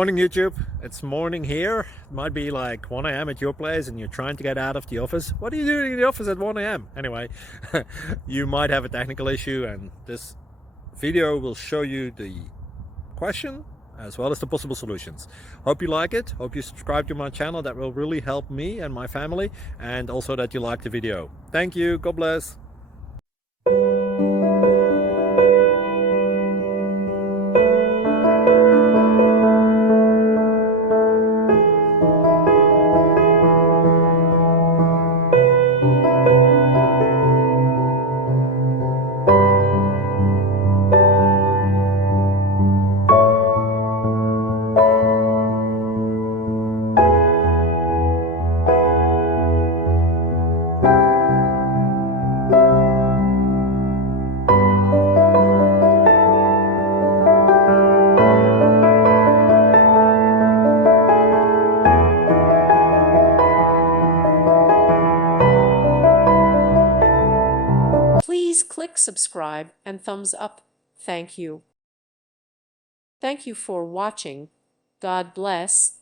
Morning YouTube, it's morning here. It might be like 1 a.m. at your place and you're trying to get out of the office. What are you doing in the office at 1 a.m.? Anyway, you might have a technical issue and this video will show you the question as well as the possible solutions. Hope you like it, hope you subscribe to my channel. That will really help me and my family, and also that you like the video. Thank you, God bless. Please click subscribe and thumbs up. Thank you. Thank you for watching. God bless.